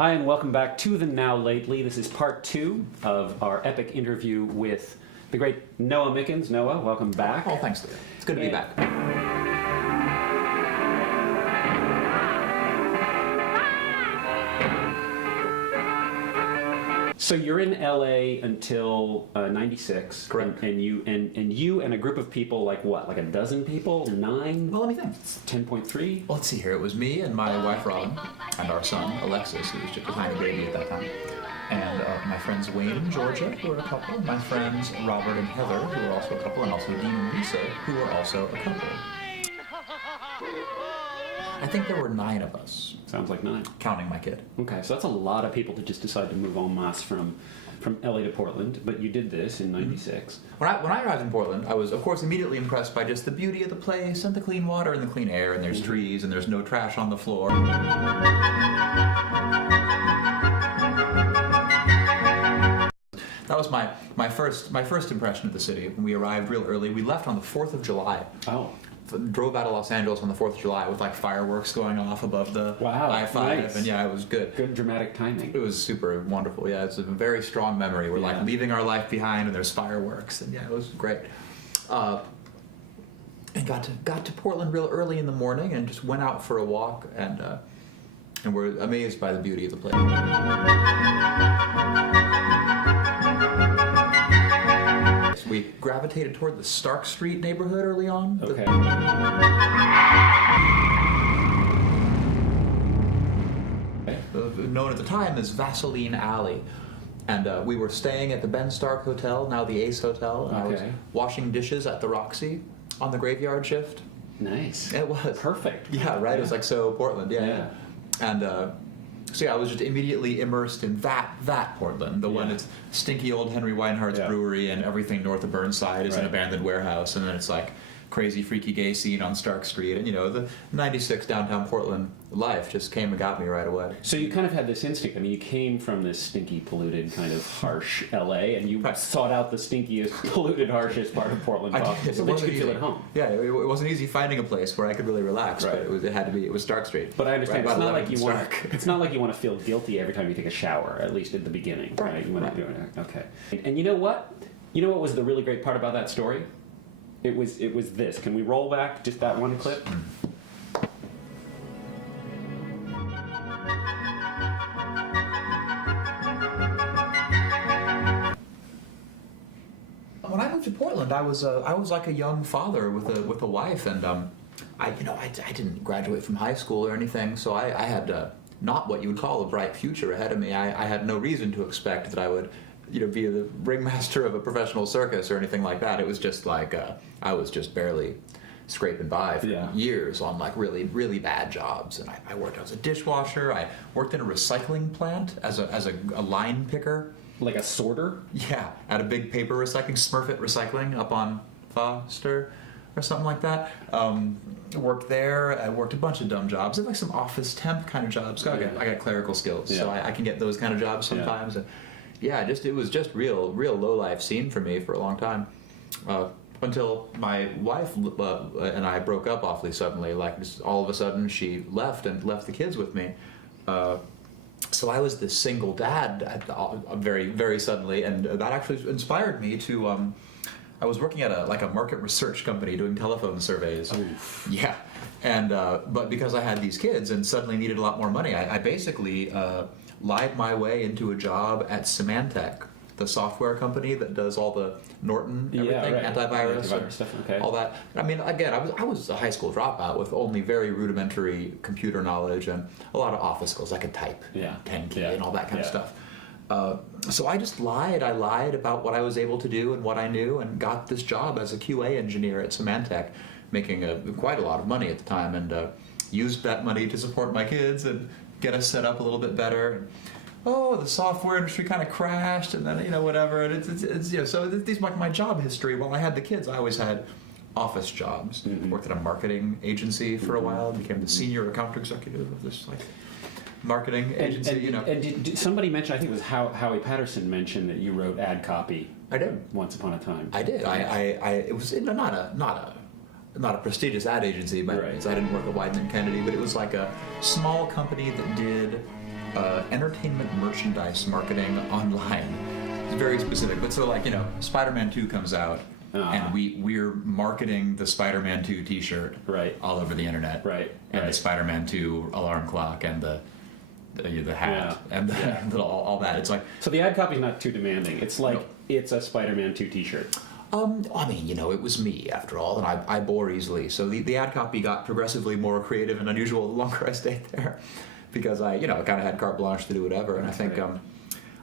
Hi, and welcome back to the Now Lately. This is part 2 of our epic interview with the great Noah Mickens. Noah, welcome back. Oh, thanks, Leo. It's good to be back. So you're in LA until 96. Correct. And you and a group of people, like what? Like a dozen people? 9? Well, let me think. 10.3? Well, let's see here. It was me and my wife, Robin, and our son, Alexis, who was just a tiny baby at that time. And my friends Wayne and Georgia, who were a couple. My friends Robert and Heather, who were also a couple. And also Dean and Lisa, who were also a couple. I think there were 9 of us. Sounds like 9. Counting my kid. Okay, so that's a lot of people to just decide to move en masse from LA to Portland, but you did this in 96. When I arrived in Portland, I was, of course, immediately impressed by just the beauty of the place and the clean water and the clean air, and there's trees and there's no trash on the floor. That was my first impression of the city. When we arrived real early, we left on the 4th of July. Oh. Drove out of Los Angeles on the 4th of July with like fireworks going off above the I-5, nice. And yeah, it was good. Good dramatic timing. It was super wonderful. Yeah, it's a very strong memory. We're like leaving our life behind, and there's fireworks, and yeah, it was great. And got to Portland real early in the morning, and just went out for a walk, and we're amazed by the beauty of the place. We gravitated toward the Stark Street neighborhood early on. Okay. Known at the time as Vaseline Alley. And we were staying at the Ben Stark Hotel, now the Ace Hotel. And I was washing dishes at the Roxy on the graveyard shift. Nice. It was. Perfect. Yeah, right? Yeah. It was like so Portland. Yeah. And so yeah, I was just immediately immersed in that Portland, the one that's stinky old Henry Weinhardt's brewery, and everything north of Burnside is an abandoned warehouse, and then it's like crazy freaky gay scene on Stark Street, and the 96 downtown Portland life just came and got me right away. So you kind of had this instinct. I mean, you came from this stinky, polluted, kind of harsh LA, and you sought out the stinkiest, polluted, harshest part of Portland possible, so that you could feel at home. Yeah, it wasn't easy finding a place where I could really relax, but it was Stark Street. But I understand it's not like you want to feel guilty every time you take a shower, at least at the beginning, right? You want to do it. Okay. And you know what? You know what was the really great part about that story? It was this. Can we roll back just that one clip? When I moved to Portland, I was like a young father with a wife, and I didn't graduate from high school or anything, so I had not what you would call a bright future ahead of me. I had no reason to expect that I would be the ringmaster of a professional circus or anything like that. It was just like I was just barely scraping by for years on like really, really bad jobs. And I worked as a dishwasher. I worked in a recycling plant as a line picker. Like a sorter? Yeah, at a big paper recycling, Smurfit Recycling up on Foster or something like that. Worked there. I worked a bunch of dumb jobs. Like some office temp kind of jobs. I got clerical skills, so I can get those kind of jobs sometimes. Yeah. It was just real low life scene for me for a long time, until my wife and I broke up awfully suddenly. Like just all of a sudden, she left the kids with me. So I was this single dad very, very suddenly, and that actually inspired me to. I was working at a market research company doing telephone surveys. Oof. Yeah, and but because I had these kids and suddenly needed a lot more money, I basically lied my way into a job at Symantec, the software company that does all the Norton everything, antivirus stuff, all that. I mean, again, I was a high school dropout with only very rudimentary computer knowledge and a lot of office skills. I could type 10 key and all that kind of stuff. So I just lied. I lied about what I was able to do and what I knew, and got this job as a QA engineer at Symantec, making quite a lot of money at the time, and used that money to support my kids and get us set up a little bit better. The software industry kind of crashed, and then whatever. And it's so these like my job history. While I had the kids, I always had office jobs. Worked at a marketing agency for a while. Became the senior account executive of this like marketing agency. And did somebody mention? I think it was Howie Patterson mentioned that you wrote ad copy. I did once upon a time. I did. It was not a prestigious ad agency, but I didn't work at Wieden and Kennedy, but it was like a small company that did entertainment merchandise marketing online. It's very specific, but so like, you know, Spider-Man 2 comes out, and we're marketing the Spider-Man 2 T-shirt all over the internet, and the Spider-Man 2 alarm clock, and the hat, and all that. It's like, so the ad copy's not too demanding. It's like it's a Spider-Man 2 T-shirt. I mean, you know, it was me after all, and I bore easily. So the ad copy got progressively more creative and unusual the longer I stayed there, because I, you know, kind of had carte blanche to do whatever. And I think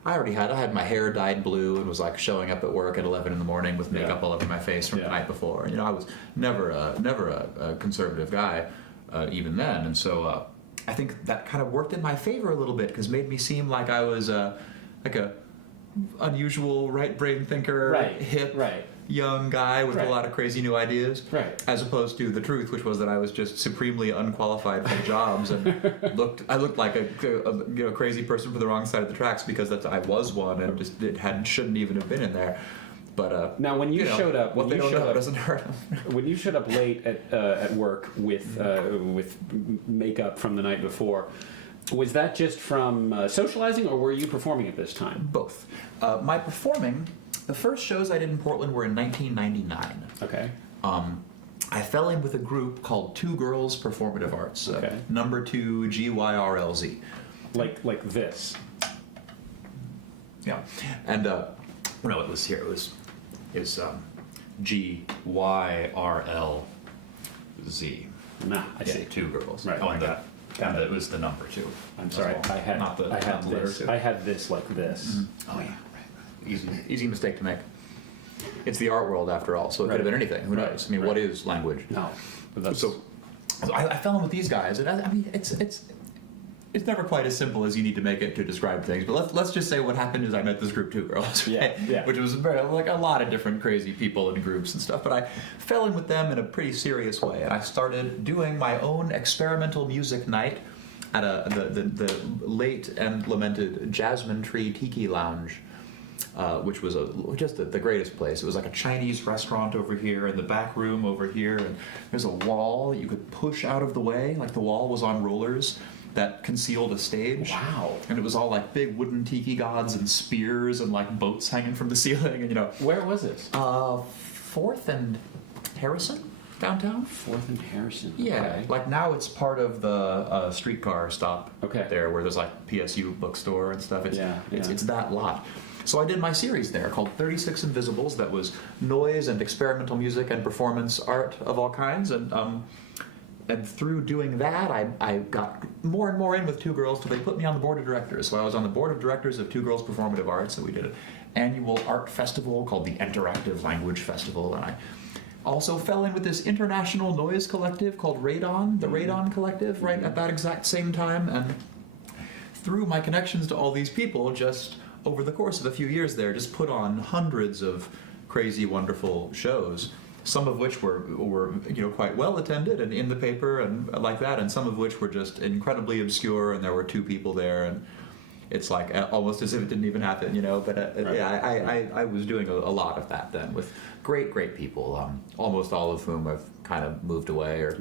I had my hair dyed blue and was like showing up at work at 11 in the morning with makeup all over my face from the night before. You know, I was never a conservative guy, even then, and so I think that kind of worked in my favor a little bit, because made me seem like I was like a unusual right brain thinker, hip, young guy with a lot of crazy new ideas, as opposed to the truth, which was that I was just supremely unqualified for jobs and I looked like a crazy person for the wrong side of the tracks, because I was one and just shouldn't even have been in there. But now, when you showed up, what they don't know doesn't hurt them. When you showed up late at work with makeup from the night before, was that just from socializing, or were you performing at this time? Both. My performing, the first shows I did in Portland were in 1999. Okay. I fell in with a group called Two Girls Performative Arts. Number 2 GYRLZ. Like this. Yeah. And no, it was here. It was GYRLZ. Nah, I see. Two girls. Right. Oh, and it was the number 2. I'm sorry. I had this. I had this like this. Mm-hmm. Oh yeah. Right. Easy mistake to make. It's the art world after all, so it could have been anything. Who knows? I mean, what is language? No. So I fell in with these guys, and I mean, it's never quite as simple as you need to make it to describe things. But let's just say what happened is I met this group, Two Girls, which was like a lot of different crazy people and groups and stuff. But I fell in with them in a pretty serious way, and I started doing my own experimental music night at the late and lamented Jasmine Tree Tiki Lounge, which was just the greatest place. It was like a Chinese restaurant over here, and the back room over here, and there's a wall you could push out of the way, like the wall was on rollers that concealed a stage. Wow. And it was all like big wooden tiki gods and spears and like boats hanging from the ceiling, and you know. Where was this? 4th and Harrison, downtown. 4th and Harrison. Yeah, okay. like now it's part of the streetcar stop there, where there's like PSU bookstore and stuff. It's that lot. So I did my series there called 36 Invisibles, that was noise and experimental music and performance art of all kinds, and through doing that, I got more and more in with Two Girls till they put me on the board of directors. So I was on the board of directors of Two Girls Performative Arts, and we did an annual art festival called the Interactive Language Festival, and I also fell in with this international noise collective called Radon, the Radon Collective, right at that exact same time, and through my connections to all these people, just over the course of a few years there, just put on hundreds of crazy, wonderful shows. Some of which were quite well attended and in the paper and like that, and some of which were just incredibly obscure, and there were 2 people there, and it's like almost as if it didn't even happen, you know. But I was doing a lot of that then with great people, almost all of whom have kind of moved away or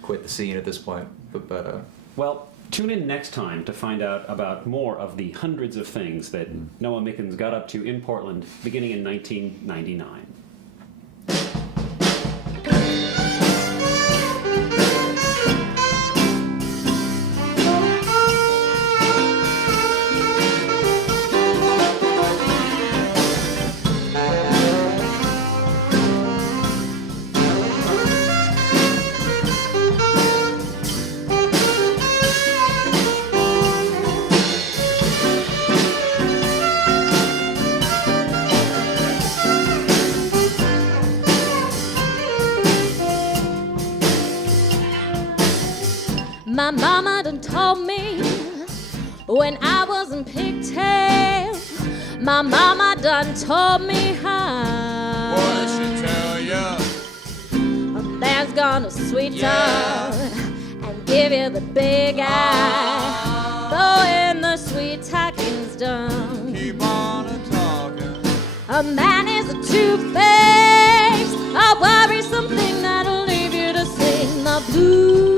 quit the scene at this point. But well, tune in next time to find out about more of the hundreds of things that Noah Mickens got up to in Portland beginning in 1999. My mama done told me when I was in pigtails. My mama done told me how. What she tell ya? A man's gonna sweet talk and give you the big eye. Though when the sweet talking's done, Keep on a-talking. a man is a two-faced, a worrisome thing that'll leave you to sing the blues.